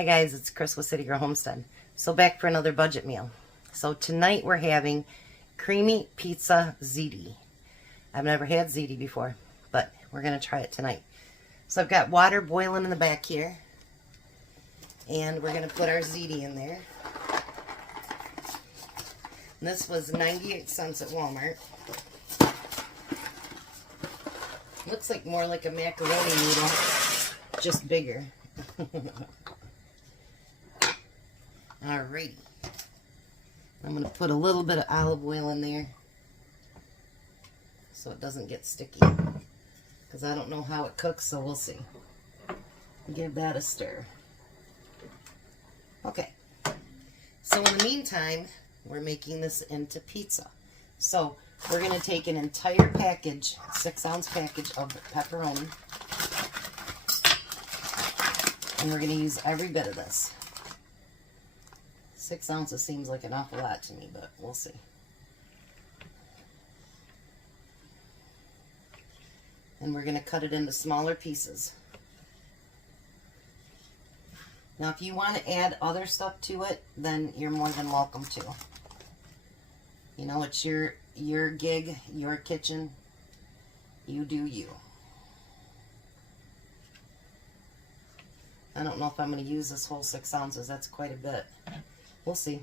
Hi guys, it's Chris with City Girl Homestead. So back for another budget meal. So tonight we're having creamy pizza ziti. I've never had ziti before, but we're going to try it tonight. So I've got water boiling in the back here. And we're going to put our ziti in there. And this was 98 cents at Walmart. Looks like more like a macaroni noodle, just bigger. Alrighty. I'm going to put a little bit of olive oil in there so it doesn't get sticky. Because I don't know how it cooks, so we'll see. Give that a stir. Okay. So in the meantime, we're making this into pizza. So we're going to take an entire package, 6-ounce package of pepperoni. And we're going to use every bit of this. 6 ounces seems like an awful lot to me, but we'll see. And we're going to cut it into smaller pieces. Now, if you want to add other stuff to it, then you're more than welcome to. You know, it's your gig, your kitchen. You do you. I don't know if I'm going to use this whole 6 ounces. That's quite a bit. We'll see.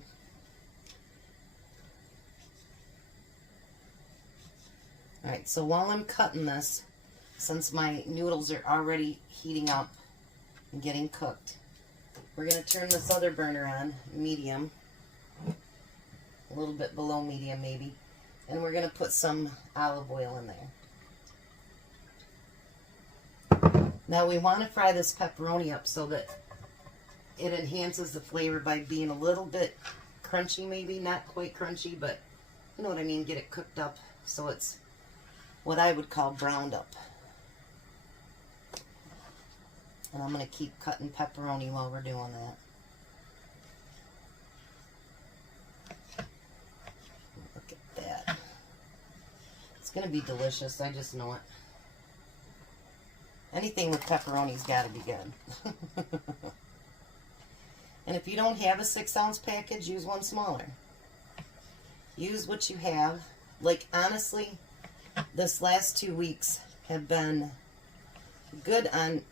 Alright, so while I'm cutting this, since my noodles are already heating up and getting cooked, we're going to turn this other burner on, medium, a little bit below medium maybe, and we're going to put some olive oil in there. Now we want to fry this pepperoni up so that it enhances the flavor by being a little bit crunchy maybe, not quite crunchy, but you know what I mean, get it cooked up so it's what I would call browned up. And I'm going to keep cutting pepperoni while we're doing that. Look at that. It's going to be delicious, I just know it. Anything with pepperoni's got to be good. And if you don't have a 6-ounce package, use one smaller. Use what you have. Like, honestly, this last 2 weeks have been good on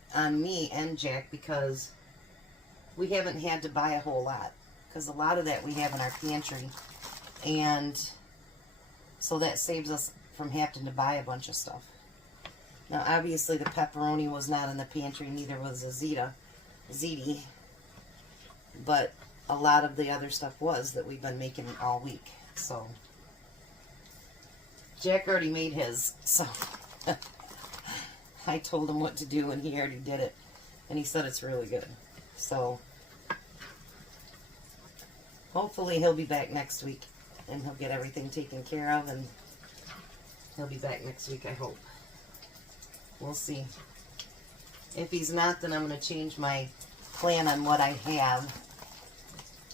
me and Jack because we haven't had to buy a whole lot. Because a lot of that we have in our pantry. And so that saves us from having to buy a bunch of stuff. Now, obviously, the pepperoni was not in the pantry, neither was the ziti. But a lot of the other stuff was that we've been making all week. So, Jack already made his, so I told him what to do and he already did it. And he said it's really good. So, hopefully he'll be back next week and he'll get everything taken care of and he'll be back next week, I hope. We'll see. If he's not, then I'm going to change my plan on what I have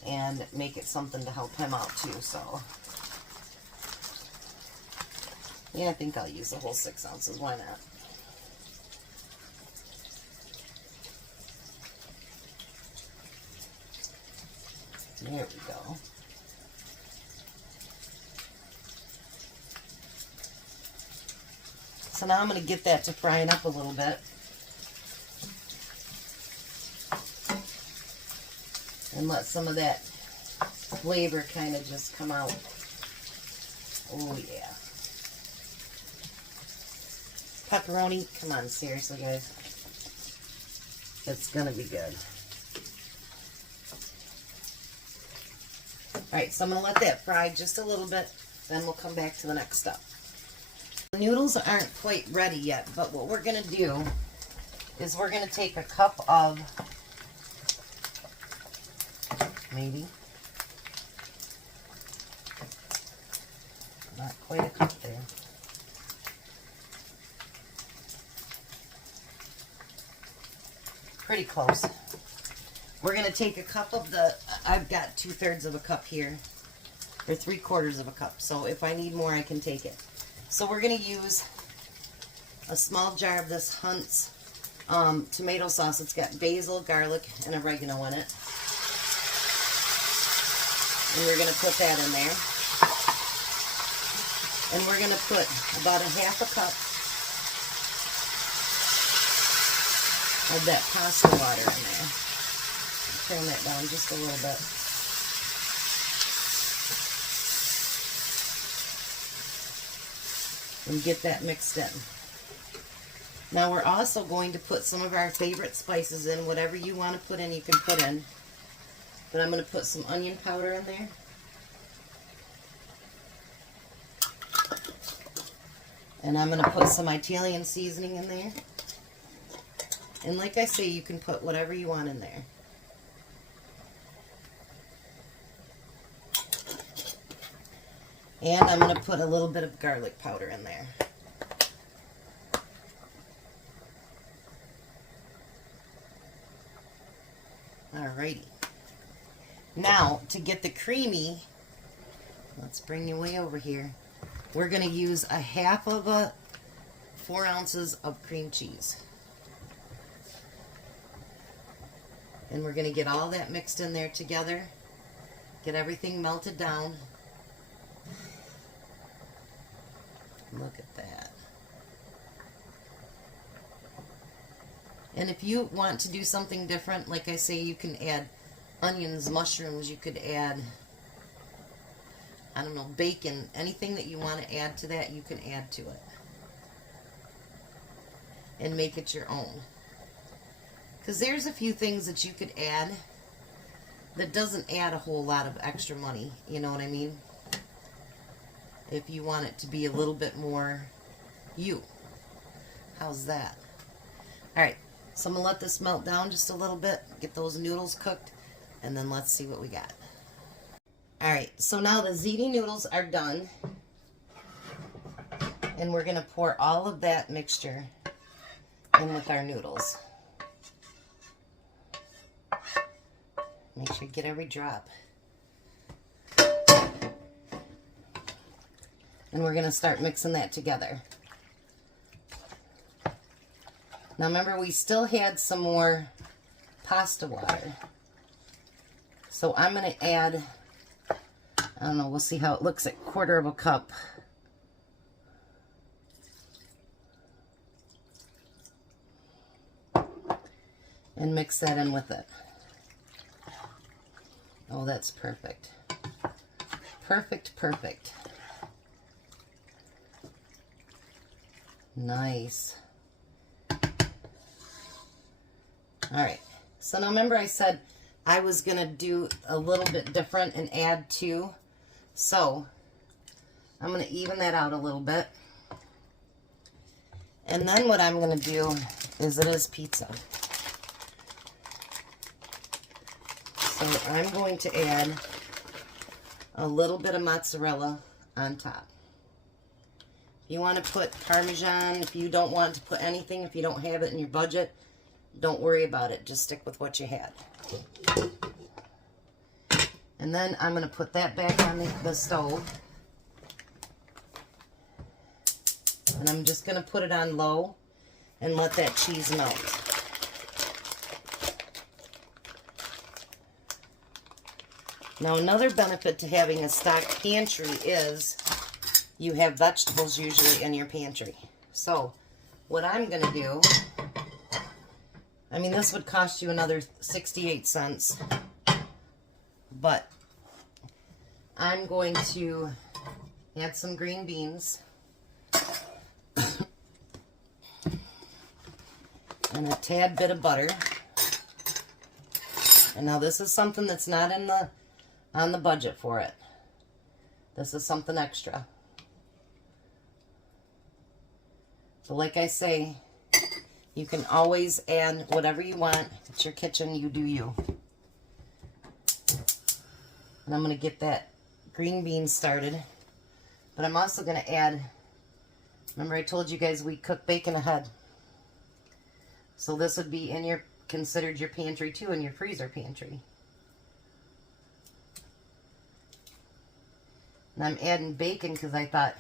and make it something to help him out too. So, yeah, I think I'll use the whole 6 ounces. Why not? There we go. So now I'm going to get that to frying up a little bit. And let some of that flavor kind of just come out. Oh, yeah. Pepperoni, come on, seriously, guys. It's going to be good. Alright, so I'm going to let that fry just a little bit, then we'll come back to the next step. The noodles aren't quite ready yet, but what we're going to do is we're going to take a cup of, maybe, not quite a cup there. Pretty close. We're going to take a cup of the, I've got 2/3 of a cup here, or 3/4 of a cup, so if I need more I can take it. So we're going to use a small jar of this Hunt's tomato sauce. It's got basil, garlic, and oregano in it. And we're going to put that in there. And we're going to put about a half a cup of that pasta water in there. Turn that down just a little bit. And get that mixed in. Now we're also going to put some of our favorite spices in. Whatever you want to put in, you can put in. But I'm going to put some onion powder in there. And I'm going to put some Italian seasoning in there. And like I say, you can put whatever you want in there. And I'm going to put a little bit of garlic powder in there. Alrighty. Now, to get the creamy, let's bring you way over here. We're going to use a half of 4 ounces of cream cheese. And we're going to get all that mixed in there together. Get everything melted down. Look at that. And if you want to do something different, like I say, you can add onions, mushrooms, you could add, I don't know, bacon, anything that you want to add to that, you can add to it. And make it your own. Because there's a few things that you could add that doesn't add a whole lot of extra money, you know what I mean? If you want it to be a little bit more you. How's that? Alright, so I'm going to let this melt down just a little bit, get those noodles cooked, and then let's see what we got. Alright, so now the ziti noodles are done. And we're going to pour all of that mixture in with our noodles. Make sure you get every drop. And we're going to start mixing that together. Now remember, we still had some more pasta water. So I'm going to add, I don't know, we'll see how it looks at 1/4 cup. And mix that in with it. Oh, that's perfect. Perfect, perfect. Nice. Alright, so now remember I said I was going to do a little bit different and add 2. So, I'm going to even that out a little bit. And then what I'm going to do is, it is pizza. So I'm going to add a little bit of mozzarella on top. If you want to put Parmesan, if you don't want to put anything, if you don't have it in your budget, don't worry about it. Just stick with what you had. And then I'm going to put that back on the stove. And I'm just going to put it on low and let that cheese melt. Now another benefit to having a stocked pantry is you have vegetables usually in your pantry. So what I'm going to do, I mean, this would cost you another 68 cents, but I'm going to add some green beans and a tad bit of butter. And now this is something that's not in on the budget for it. This is something extra. So like I say, you can always add whatever you want. It's your kitchen, you do you. And I'm going to get that green bean started. But I'm also going to add, remember I told you guys we cook bacon ahead. So this would be in your, considered your pantry too, in your freezer pantry. And I'm adding bacon because I thought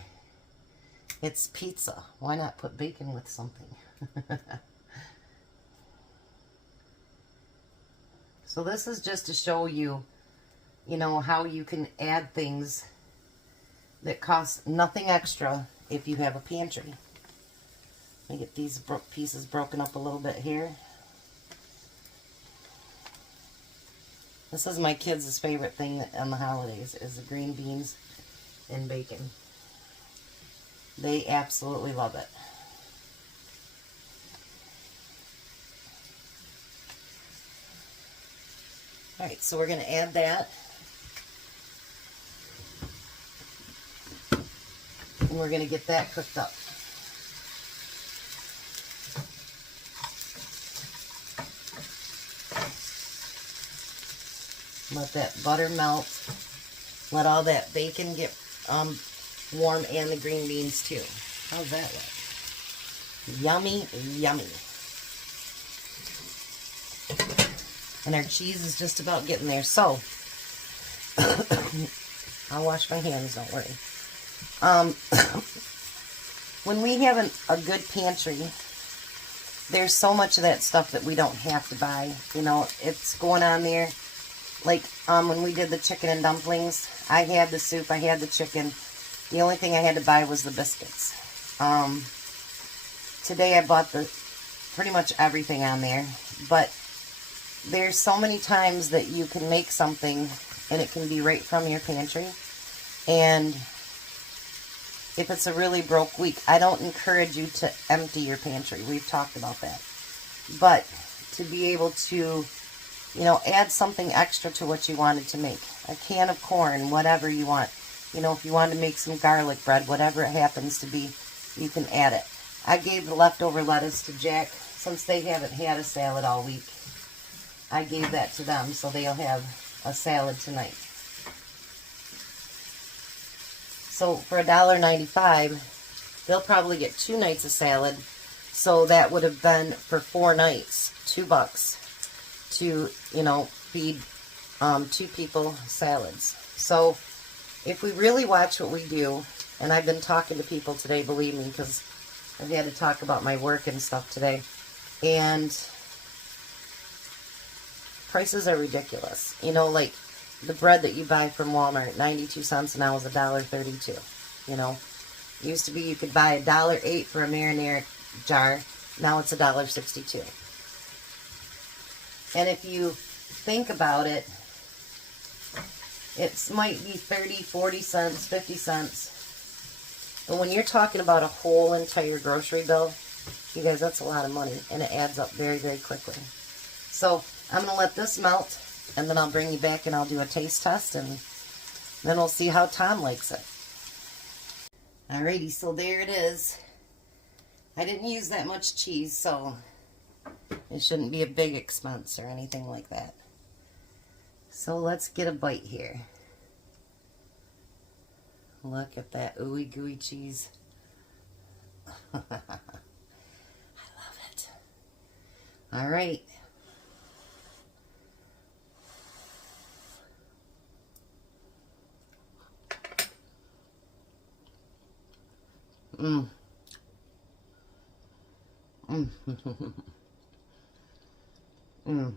it's pizza. Why not put bacon with something? So this is just to show you, you know, how you can add things that cost nothing extra if you have a pantry. Let me get these pieces broken up a little bit here. This is my kids' favorite thing on the holidays, is the green beans and bacon. They absolutely love it. Alright, so we're going to add that. And we're going to get that cooked up. Let that butter melt. Let all that bacon get warm, and the green beans too. How's that look? Yummy, yummy. And our cheese is just about getting there. So, I'll wash my hands, don't worry. When we have a good pantry, there's so much of that stuff that we don't have to buy. You know, it's going on there. Like, when we did the chicken and dumplings, I had the soup, I had the chicken. The only thing I had to buy was the biscuits. Today I bought pretty much everything on there. But there's so many times that you can make something and it can be right from your pantry. And if it's a really broke week, I don't encourage you to empty your pantry. We've talked about that. But to be able to, you know, add something extra to what you wanted to make. A can of corn, whatever you want. You know, if you wanted to make some garlic bread, whatever it happens to be, you can add it. I gave the leftover lettuce to Jack, since they haven't had a salad all week. I gave that to them, so they'll have a salad tonight. So for $1.95, they'll probably get 2 nights of salad. So that would have been, for 4 nights, $2 to, you know, feed 2 people salads. So if we really watch what we do, and I've been talking to people today, believe me, because I've had to talk about my work and stuff today, and prices are ridiculous. You know, like the bread that you buy from Walmart, 92 cents, now is $1.32. You know, it used to be you could buy $1.08 for a marinara jar. Now it's $1.62. And if you think about it, it might be 30, 40 cents, 50 cents. But when you're talking about a whole entire grocery bill, you guys, that's a lot of money. And it adds up very, very quickly. So I'm going to let this melt, and then I'll bring you back and I'll do a taste test, and then we'll see how Tom likes it. Alrighty, so there it is. I didn't use that much cheese, so it shouldn't be a big expense or anything like that. So let's get a bite here. Look at that ooey gooey cheese. I love it. All right. Mmm. Mmm. Mmm.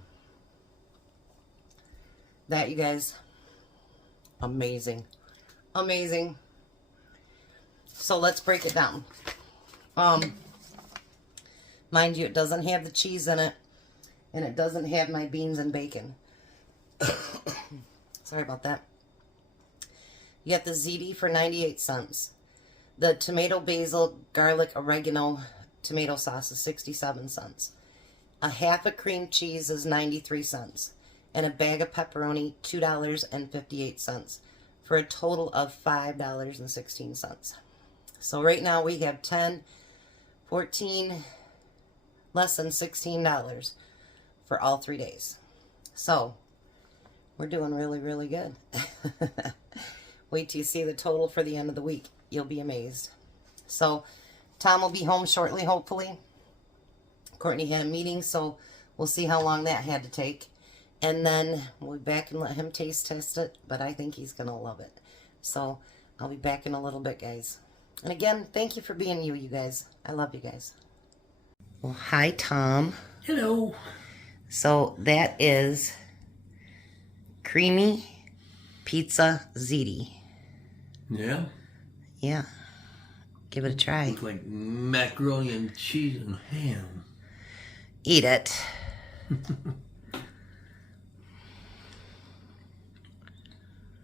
That, you guys, amazing. Amazing. So let's break it down. Mind you, it doesn't have the cheese in it, and it doesn't have my beans and bacon. Sorry about that. You get the ziti for 98 cents. The tomato, basil, garlic, oregano, tomato sauce is 67 cents. A half a cream cheese is 93 cents. And a bag of pepperoni, $2.58, for a total of $5.16. So right now we have 10, 14, less than $16 for all 3 days. So we're doing really, really good. Wait till you see the total for the end of the week. You'll be amazed. So Tom will be home shortly, hopefully. Courtney had a meeting, so we'll see how long that had to take. And then we'll be back and let him taste test it. But I think he's going to love it. So I'll be back in a little bit, guys. And again, thank you for being you guys. I love you guys. Well, hi, Tom. Hello. So that is creamy pizza ziti. Yeah? Yeah. Give it a try. Looks like macaroni and cheese and ham. Eat it.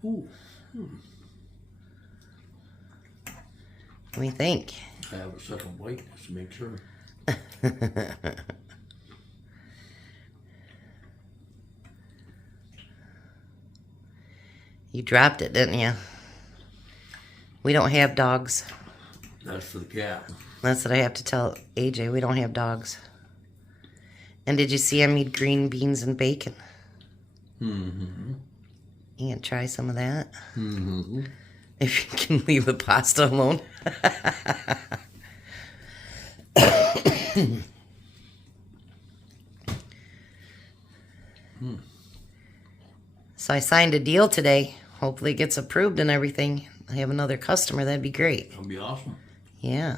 Ooh. What do you think? I have a second bite just to make sure. You dropped it, didn't you? We don't have dogs. That's for the cat. That's what I have to tell AJ. We don't have dogs. And did you see him eat green beans and bacon? Mm-hmm. You gonna try some of that? Mm-hmm. If you can leave the pasta alone. So I signed a deal today. Hopefully it gets approved and everything. I have another customer. That'd be great. That'll be awesome. Yeah.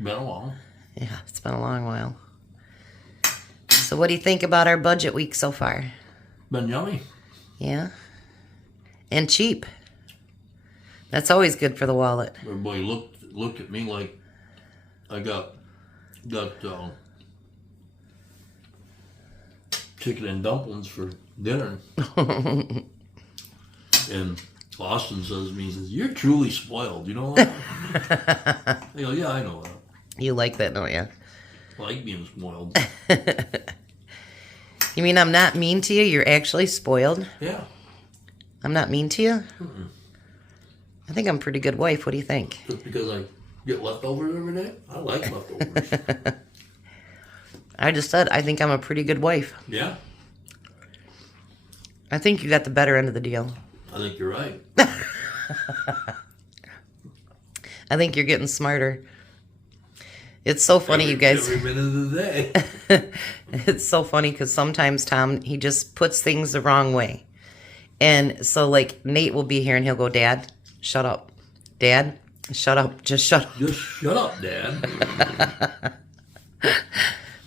Been a while. Yeah, it's been a long while. So what do you think about our budget week so far? Been yummy. Yeah. And cheap. That's always good for the wallet. Everybody looked at me like I got chicken and dumplings for dinner. And Austin says to me, he says, "You're truly spoiled, you know that?" I go, "Yeah, I know that. You like that, don't you? I like being spoiled." You mean I'm not mean to you? You're actually spoiled? Yeah. I'm not mean to you? Mm-mm. I think I'm a pretty good wife. What do you think? Just because I get leftovers every day? I like leftovers. I just said I think I'm a pretty good wife. Yeah, I think you got the better end of the deal. I think you're right. I think you're getting smarter. It's so funny, you guys. Every minute of the day. It's so funny because sometimes Tom, he just puts things the wrong way. And so, like, Nate will be here and he'll go, "Dad, shut up. Dad, shut up. Just shut up." Just shut up, Dad.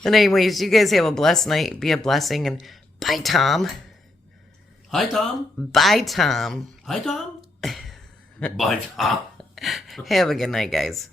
And anyways, you guys have a blessed night. Be a blessing. And bye, Tom. Hi, Tom. Bye, Tom. Hi, Tom. Bye, Tom. Have a good night, guys.